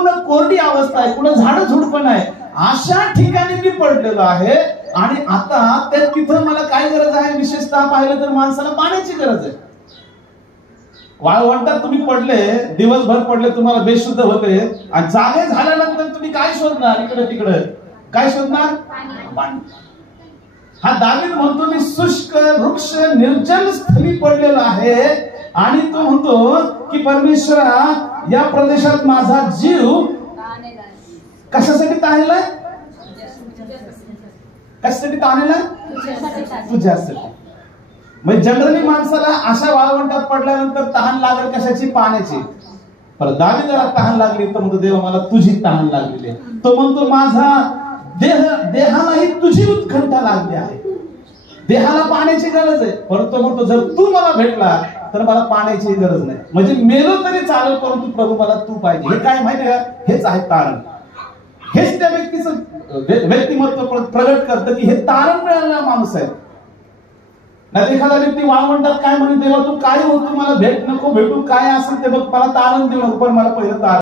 पूर्ण कोरडी अवस्था आहे, कुठं झाड झुडपं नाही, अशा ठिकाणी मी पडलेलो आहे. आणि आता त्या तिथं मला काय गरज आहे? विशेषतः पाहिलं तर माणसाला पाण्याची गरज आहे. वाळवंटात तुम्ही पडले, दिवसभर पडले, तुम्हाला बेशुद्ध होते, आणि जागे झाल्यानंतर तुम्ही काय शोधणार? इकडे तिकडे काय शोधणार? पाणी. हा दावीद म्हणतो मी शुष्क वृक्ष निर्जल स्थळी पडलेला आहे, आणि तो म्हणतो की परमेश्वरा या प्रदेशात माझा जीव कशासाठी ताणलाय? कशासाठी ताणलाय? तुझ्यासाठी. म्हणजे जनरली माणसाला अशा वाळवंटात पडल्यानंतर तहान लागेल कशाची? पाण्याची. पण दावीदाला तहान लागली तर म्हणतो देवा मला तुझी तहान लागलेली आहे. तो म्हणतो माझा देहालाही तुझी उत्कंठा लागली आहे. देहाला पाण्याची गरज आहे, परंतु म्हणतो जर तू मला भेटला तर मला पाण्याची गरज नाही. म्हणजे मेलो तरी चालेल, परंतु प्रभू मला तू पाहिजे. हे काय माहिती का? हेच आहे तारण. हेच त्या व्यक्तीचं व्यक्तिमत्व प्रगट करतं की हे तारण मिळालेला माणूस आहे. नाही एखादा व्यक्ती वाळवंटात काय म्हणते, देवा तू काय होतो मला भेट नको भेटू, काय असेल ते बघ, मला तारण देऊ नको, पण मला पहिलं तारण